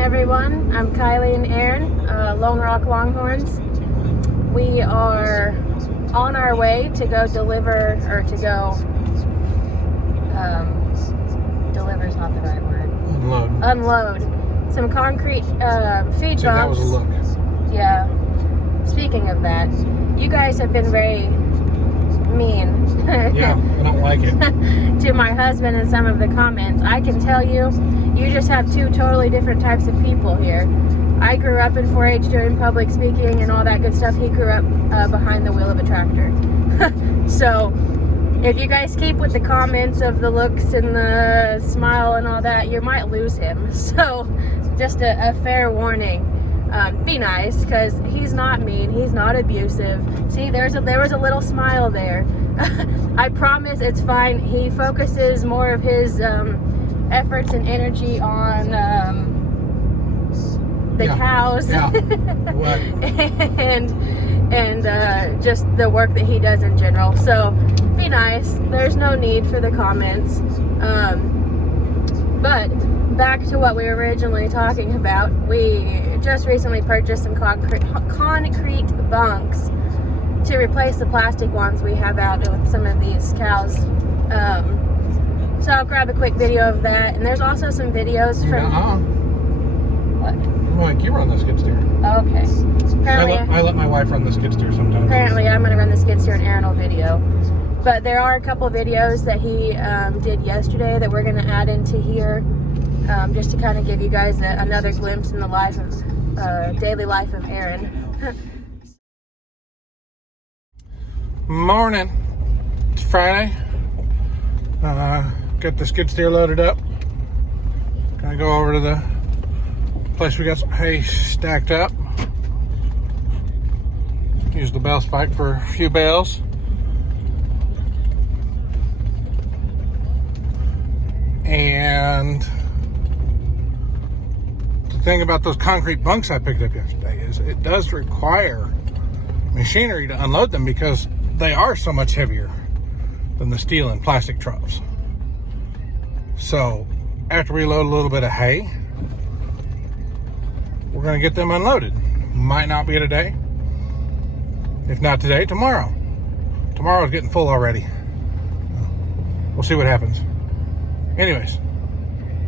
everyone. I'm Kylie and Aaron, Lone Rock Longhorns. We are on our way to go deliver, or to go, deliver's not the right word. Unload some concrete feed bunks. That was a look. Yeah. Speaking of that, you guys have been very mean. Yeah, I don't like it. To my husband in some of the comments. I can tell you, you just have two totally different types of people here. I grew up in 4-H doing public speaking and all that good stuff. He grew up behind the wheel of a tractor. So, if you guys keep with the comments of the looks and the smile and all that, you might lose him. So, just a fair warning. Be nice, because he's not mean, he's not abusive. See, there was a little smile there. I promise it's fine. He focuses more of his efforts and energy on the cows. Yeah. What? and just the work that he does in general. So be nice. There's no need for the comments. But back to what we were originally talking about. We just recently purchased some concrete bunks to replace the plastic ones we have out with some of these cows. So I'll grab a quick video of that. And there's also some videos from... What? Like, you run the skid steer. Okay. I let my wife run the skid steer sometimes. Apparently I'm going to run the skid steer and Aaron will video. But there are a couple of videos that he did yesterday that we're going to add into here. Just to kind of give you guys another glimpse in the life of daily life of Aaron. Morning. It's Friday. Got the skid steer loaded up. Gonna go over to the place we got some hay stacked up. Use the bale spike for a few bales. And the thing about those concrete bunks I picked up yesterday is it does require machinery to unload them because they are so much heavier than the steel and plastic troughs. So after we load a little bit of hay, we're going to get them unloaded. Might not be today. If not today, tomorrow. Tomorrow's getting full already. We'll see what happens. Anyways,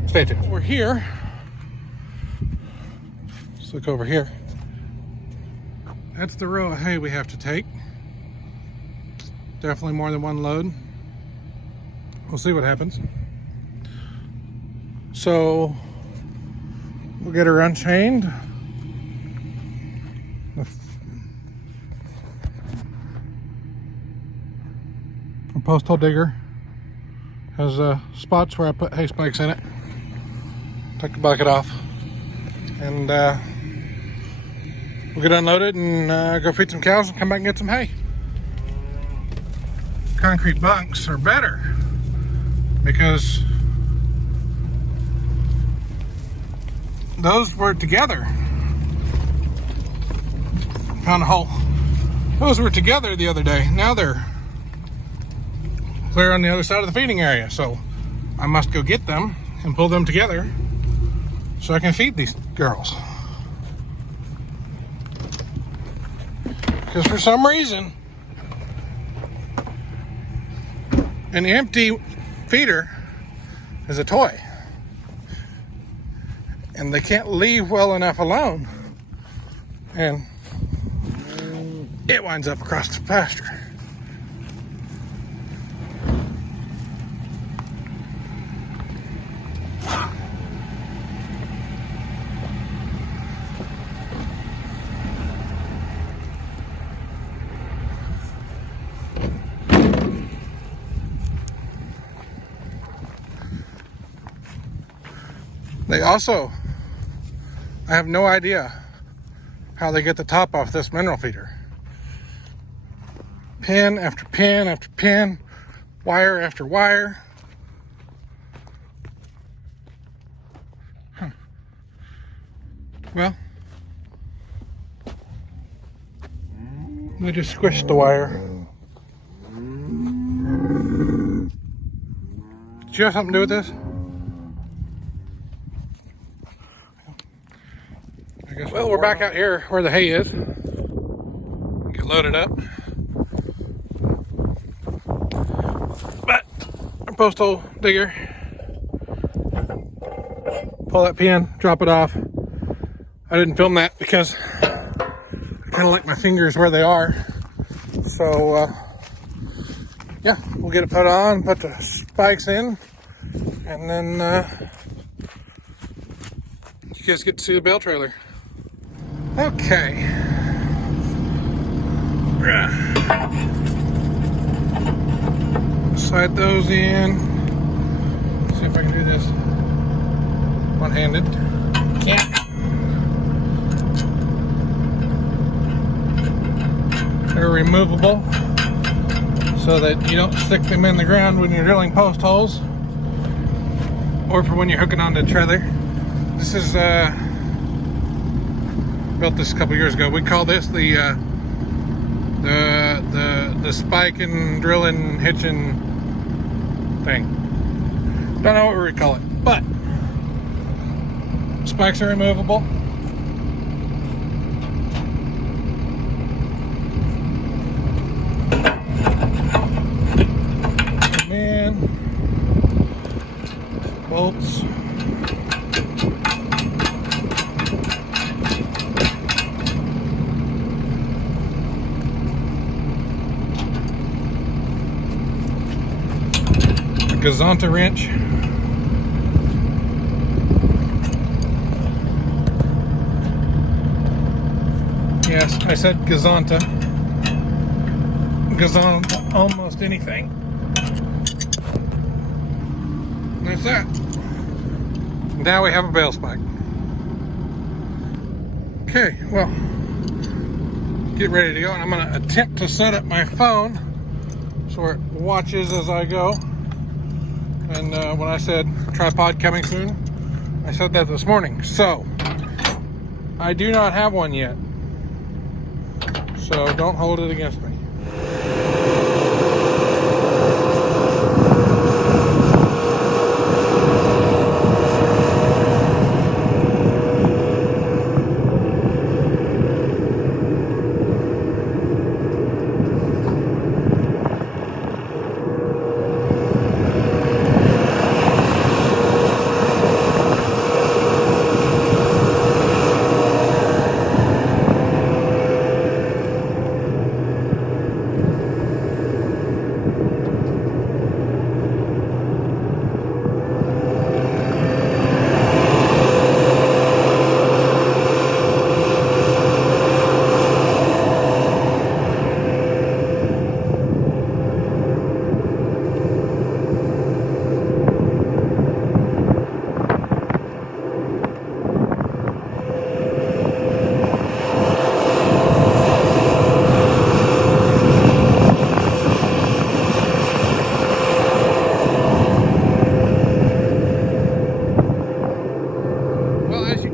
stay tuned. We're here. Let's look over here. That's the row of hay we have to take. Definitely more than one load. We'll see what happens. So we'll get her unchained. A post hole digger has spots where I put hay spikes in it. Take the bucket off and we'll get unloaded and go feed some cows and come back and get some hay. Concrete bunks are better because those were together. Found a hole. Those were together the other day. Now they're clear on the other side of the feeding area. So I must go get them and pull them together so I can feed these girls. Because for some reason, an empty feeder is a toy. And they can't leave well enough alone. And it winds up across the pasture. They also, I have no idea how they get the top off this mineral feeder. Pin after pin after pin, wire after wire. Well, we just squished the wire. Did you have something to do with this? Well, we're back out here where the hay is. Get loaded up. But our post hole digger, pull that pin, drop it off. I didn't film that because I kind of like my fingers where they are. So yeah, we'll get it put on, put the spikes in, and then you guys get to see the bale trailer. Okay. Slide those in. Let's see if I can do this one-handed. Can't. They're removable so that you don't stick them in the ground when you're drilling post holes or for when you're hooking on the trailer. This is built this a couple years ago. We call this the spiking, drilling, hitching thing. Don't know what we call it, but spikes are removable. Come in. Bolts. Gazonta wrench. Yes, I said Gazonta. Gazonta almost anything. And that's that. Now we have a bale spike. Okay, well, get ready to go. And I'm going to attempt to set up my phone so it watches as I go. And when I said tripod coming soon, I said that this morning. So, I do not have one yet. So, don't hold it against me.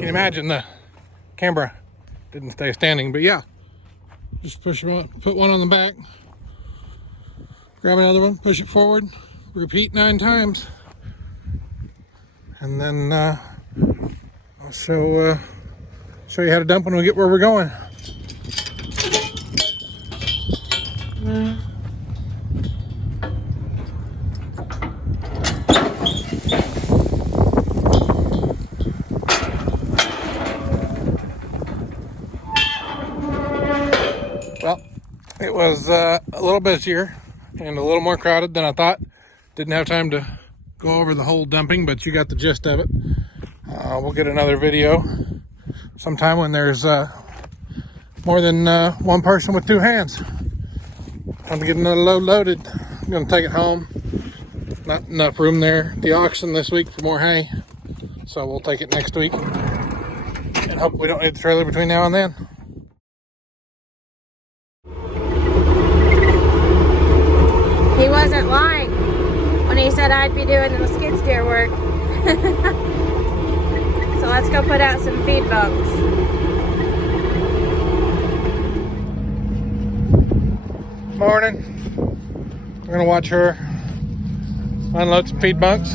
Imagine the camera didn't stay standing, but yeah, just push them up, put one on the back, grab another one, push it forward, repeat 9 times, and then I'll show you how to dump when we get where we're going. Well, it was a little busier and a little more crowded than I thought. Didn't have time to go over the whole dumping, but you got the gist of it. We'll get another video sometime when there's more than one person with 2 hands. Time to get another load loaded. I'm going to take it home. Not enough room there at the auction this week for more hay, so we'll take it next week and hope we don't need the trailer between now and then. He wasn't lying when he said I'd be doing the skid steer work. So let's go put out some feed bunks. Morning. We're gonna watch her unload some feed bunks.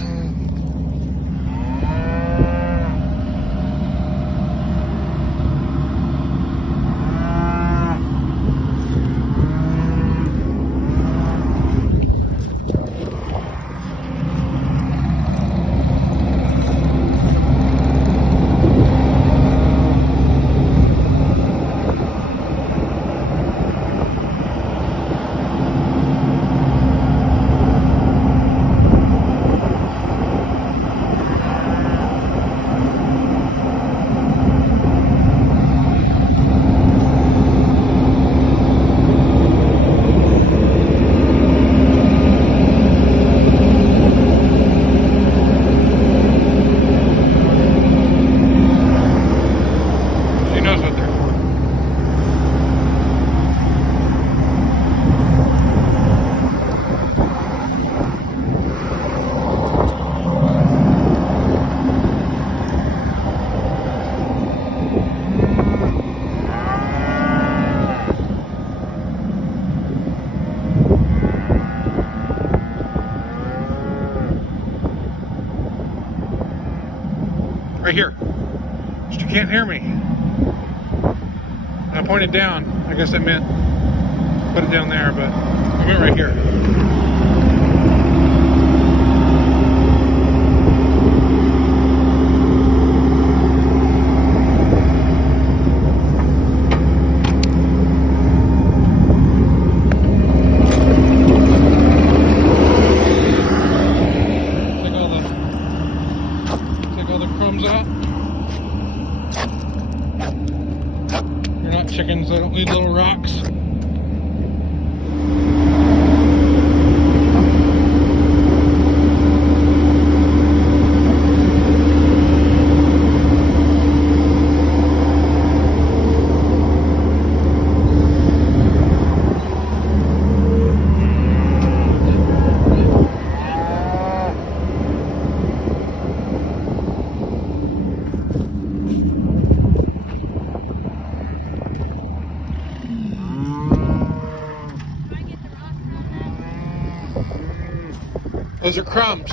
right here. You can't hear me. I pointed down. I guess I meant put it down there, but I meant right here. Take all the crumbs out. They're not chickens, they don't need little rocks. Those are crumbs.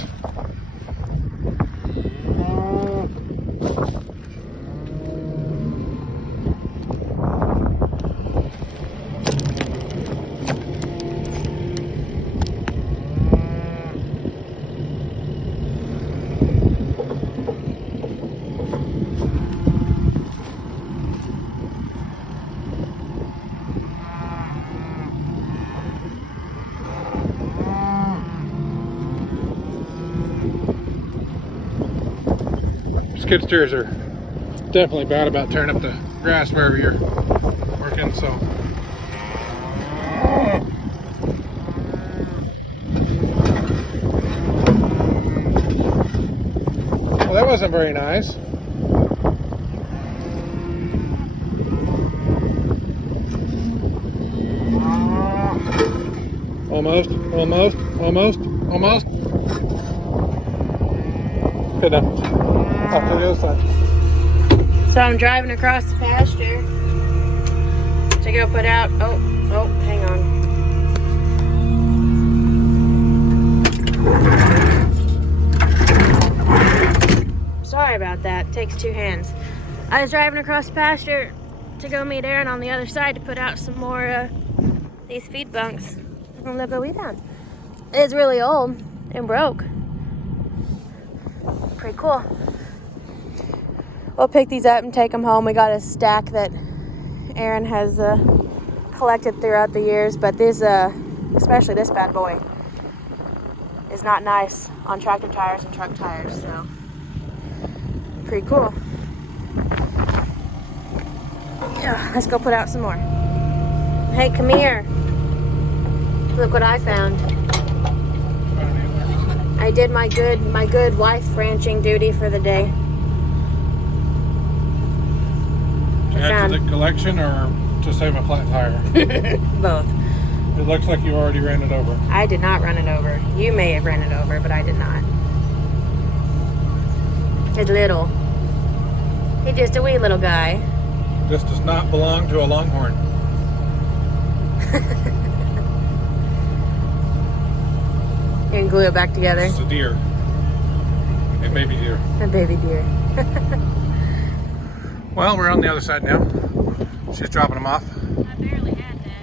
Skid steers are definitely bad about tearing up the grass wherever you're working, so. Well, that wasn't very nice. Almost. Good enough. Off to the other side. So I'm driving across the pasture to go put out, oh, hang on. Sorry about that, takes two hands. I was driving across the pasture to go meet Aaron on the other side to put out some more these feed bunks. And look what we found. It's really old and broke. Pretty cool. We'll pick these up and take them home. We got a stack that Aaron has collected throughout the years, but this, especially this bad boy, is not nice on tractor tires and truck tires, so pretty cool. Yeah, let's go put out some more. Hey, come here. Look what I found. I did my good wife ranching duty for the day. To add to the collection or to save a flat tire? Both. It looks like you already ran it over. I did not run it over. You may have ran it over, but I did not. It's little. He's just a wee little guy. This does not belong to a Longhorn. You can glue it back together. It's a deer. A baby deer. A baby deer. Well, we're on the other side now. She's dropping them off. I barely had that.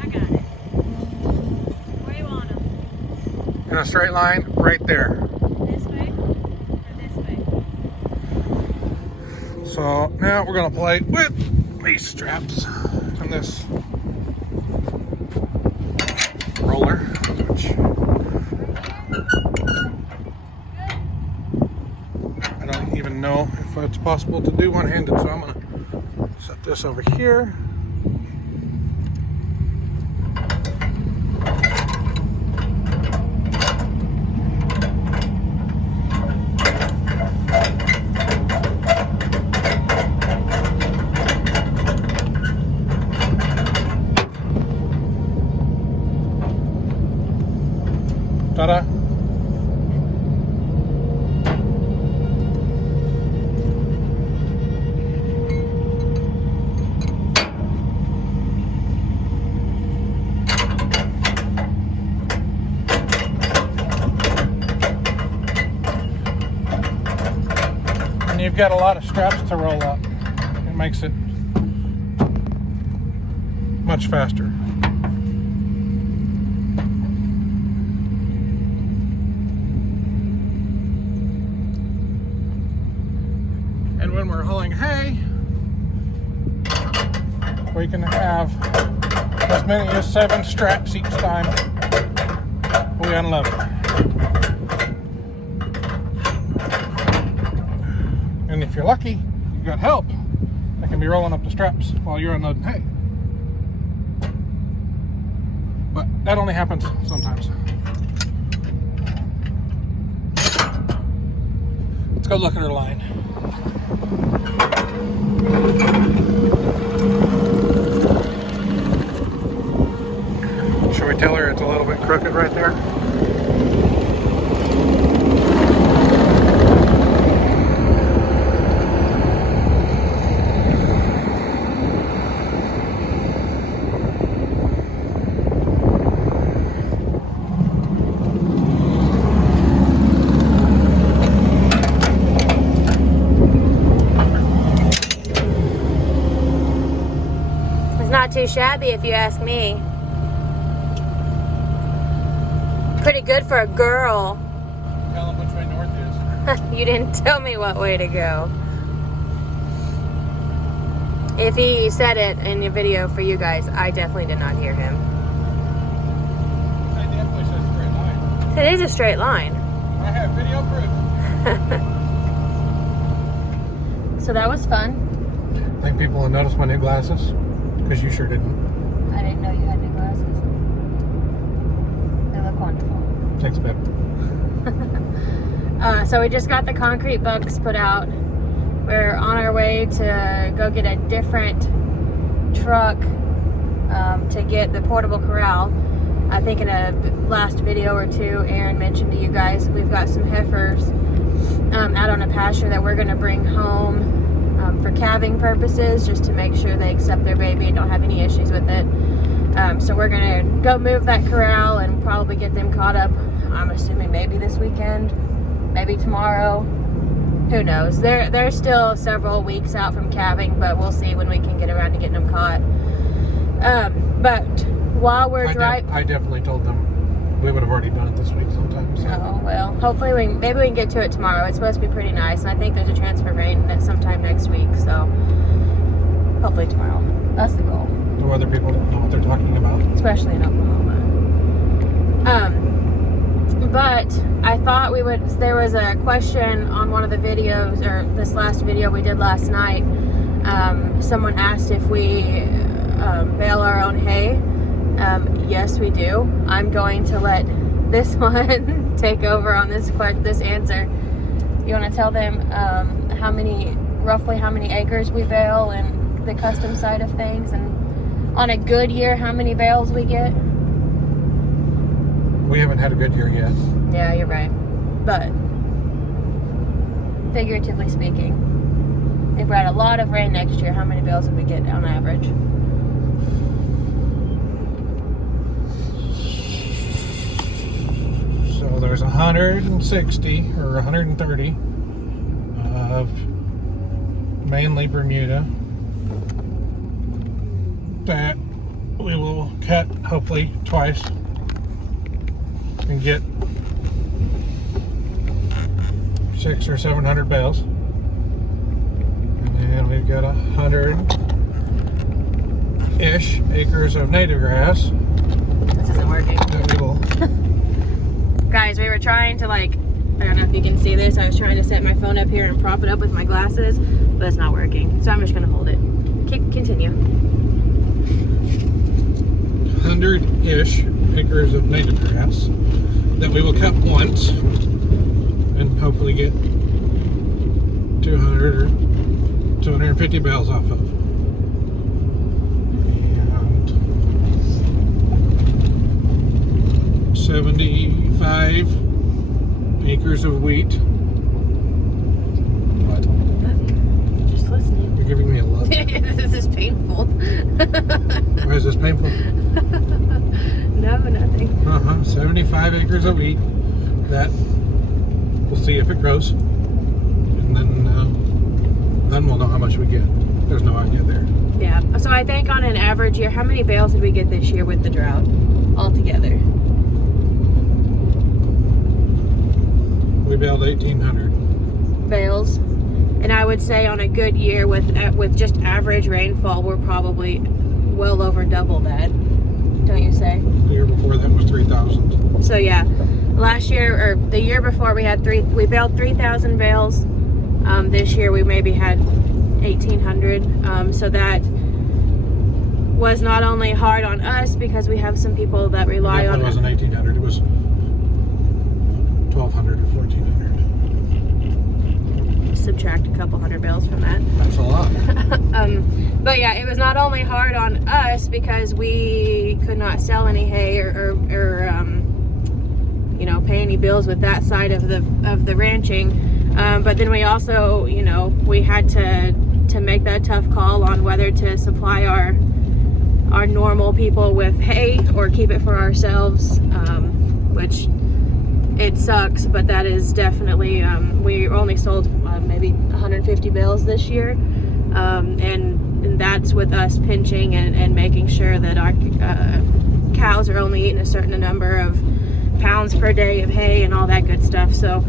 I got it. Where you want them? In a straight line, right there. This way or this way? So now we're gonna play with these straps and this roller, which I don't even know if it's possible to do one-handed, so I'm gonna set this over here. Ta-da! you've got a lot of straps to roll up, it makes it much faster. And when we're hauling hay, we can have as many as 7 straps each time we unload. And if you're lucky, you've got help that can be rolling up the straps while you're unloading hay. But that only happens sometimes. Let's go look at her line. Should we tell her it's a little bit crooked right there? Not too shabby if you ask me. Pretty good for a girl. Tell them which way north is. You didn't tell me what way to go. If he said it in the video for you guys, I definitely did not hear him. I definitely said straight line. It is a straight line. I have video proof. So that was fun. Think people will notice my new glasses? Because you sure didn't. I didn't know you had new glasses. They look wonderful. Thanks, babe. So we just got the concrete bunks put out. We're on our way to go get a different truck to get the portable corral. I think in a last video or two, Aaron mentioned to you guys, we've got some heifers out on a pasture that we're going to bring home for calving purposes, just to make sure they accept their baby and don't have any issues with it. So we're gonna go move that corral and probably get them caught up. I'm assuming maybe this weekend, maybe tomorrow. Who knows? They're still several weeks out from calving, but we'll see when we can get around to getting them caught. But while we're driving, I definitely told them we would have already done it this week sometime. So. Oh, well, hopefully maybe we can get to it tomorrow. It's supposed to be pretty nice, and I think there's a transfer rain sometime next week, so hopefully tomorrow. That's the goal. The weather people don't know what they're talking about. Especially in Oklahoma. But I thought there was a question on one of the videos, or this last video we did last night. Someone asked if we bale our own hay. Yes, we do. I'm going to let this one take over on this answer. You want to tell them roughly how many acres we bale and the custom side of things, and on a good year, how many bales we get? We haven't had a good year yet. Yeah, you're right. But figuratively speaking, if we had a lot of rain next year, how many bales would we get on average? So there's 160 or 130 of mainly Bermuda that we will cut hopefully twice and get 600 or 700 bales. And then we've got 100-ish acres of native grass. This isn't working. That we will. Guys, we were trying to I don't know if you can see this. I was trying to set my phone up here and prop it up with my glasses, but it's not working. So I'm just gonna hold it. Continue. 100-ish acres of native grass that we will cut once and hopefully get 200 or 250 bales off of. And 75 acres of wheat. What? Nothing. Just listening. You're giving me a look. This is painful. Why is this painful? No, nothing. 75 acres of wheat that we'll see if it grows. And then we get. There's no idea there. Yeah. So I think on an average year, how many bales did we get this year with the drought altogether? We baled 1,800 bales. And I would say on a good year with just average rainfall, we're probably well over double that. Don't you say? The year before that was 3,000. So yeah, last year or the year before we baled 3,000 bales. This year we maybe had 1,800. So that was not only hard on us because we have some people that rely on. It wasn't 1,800. It was 1,200 or 1,400. Subtract a couple hundred bales from that. That's a lot. But yeah, it was not only hard on us because we could not sell any hay or you know, pay any bills with that side of the ranching. But then we also, you know, we had to make that tough call on whether to supply our normal people with hay or keep it for ourselves, which it sucks, but that is definitely, we only sold maybe 150 bales this year, and that's with us pinching and making sure that our cows are only eating a certain number of pounds per day of hay and all that good stuff. So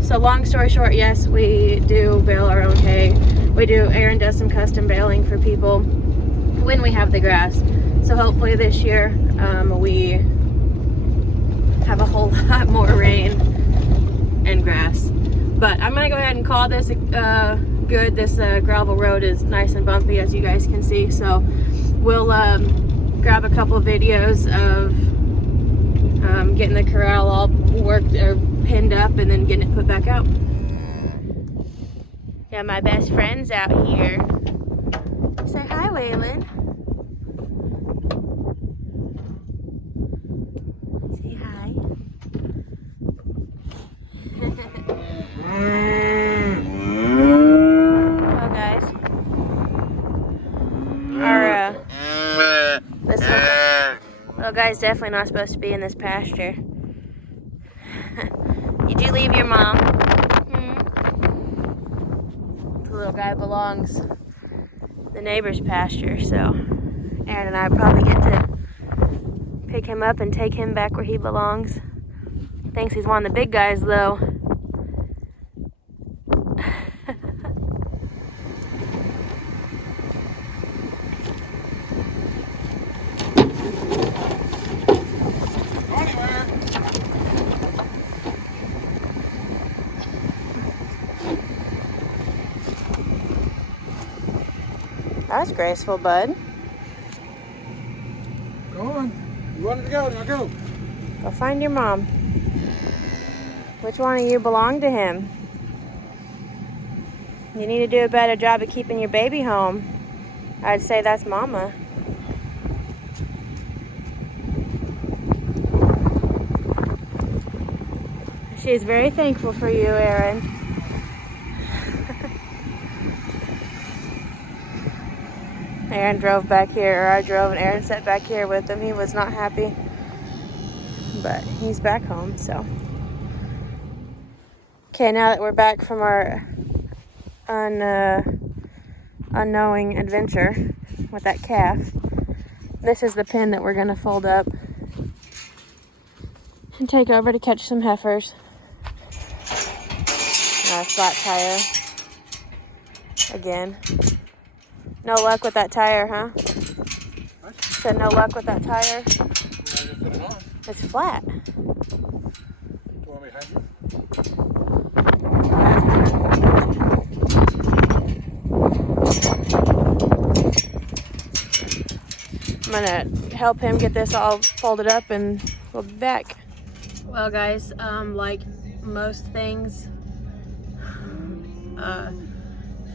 so long story short, yes, we do bale our own hay. Aaron does some custom baling for people when we have the grass. So hopefully this year we have a whole lot more rain and grass. But I'm gonna go ahead and call this good. This gravel road is nice and bumpy, as you guys can see. So we'll grab a couple of videos of getting the corral all worked or pinned up and then getting it put back out. Yeah, my best friend's out here. Say hi, Waylon. Say hi. Hello, guys. This little guy's definitely not supposed to be in this pasture. Did you leave your mom? The little guy belongs in the neighbor's pasture, so Aaron and I probably get to pick him up and take him back where he belongs. Thinks he's one of the big guys, though. That's graceful, bud. Go on. You wanted to go, now go. Go find your mom. Which one of you belong to him? You need to do a better job of keeping your baby home. I'd say that's Mama. She's very thankful for you, Aaron. Aaron drove back here, or I drove, and Aaron sat back here with him. He was not happy, but he's back home, so. Okay, now that we're back from our unknowing adventure with that calf, this is the pen that we're gonna fold up and take over to catch some heifers. Our flat tire again. No luck with that tire, huh? What? Said no luck with that tire. I just put it on. It's flat. Do you want me to hide you? I'm gonna help him get this all folded up and we'll be back. Well guys, like most things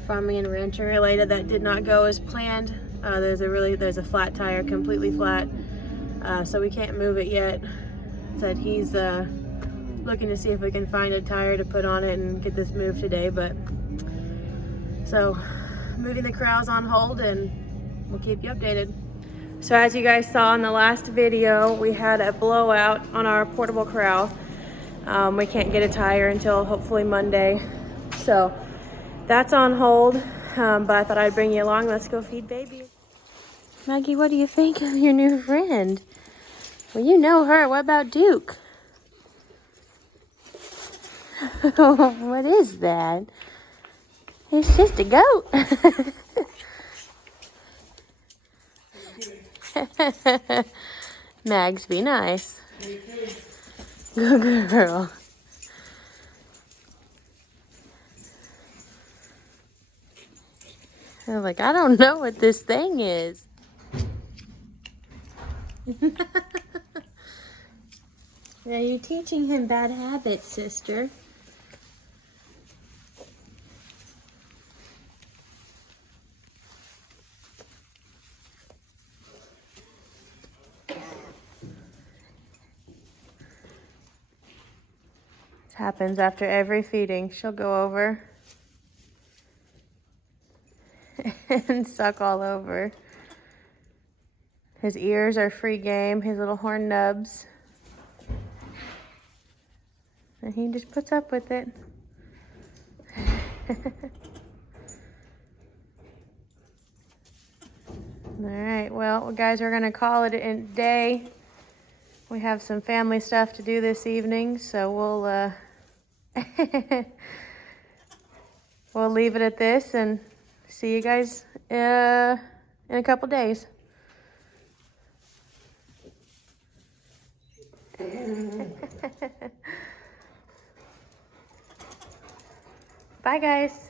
farming and ranching related that did not go as planned. There's a flat tire, completely flat, so we can't move it yet. Said he's looking to see if we can find a tire to put on it and get this moved today, but so moving the corrals on hold and we'll keep you updated. So as you guys saw in the last video, we had a blowout on our portable corral. We can't get a tire until hopefully Monday, so that's on hold, but I thought I'd bring you along. Let's go feed baby. Maggie, what do you think of your new friend? Well, you know her. What about Duke? What is that? It's just a goat. Mags, be nice. Good girl. I'm like, I don't know what this thing is. Are you teaching him bad habits, sister? This happens after every feeding. She'll go over and suck all over. His ears are free game, his little horn nubs. And he just puts up with it. Alright, well guys, we're gonna call it a day. We have some family stuff to do this evening, so we'll we'll leave it at this and see you guys in a couple days. Bye guys.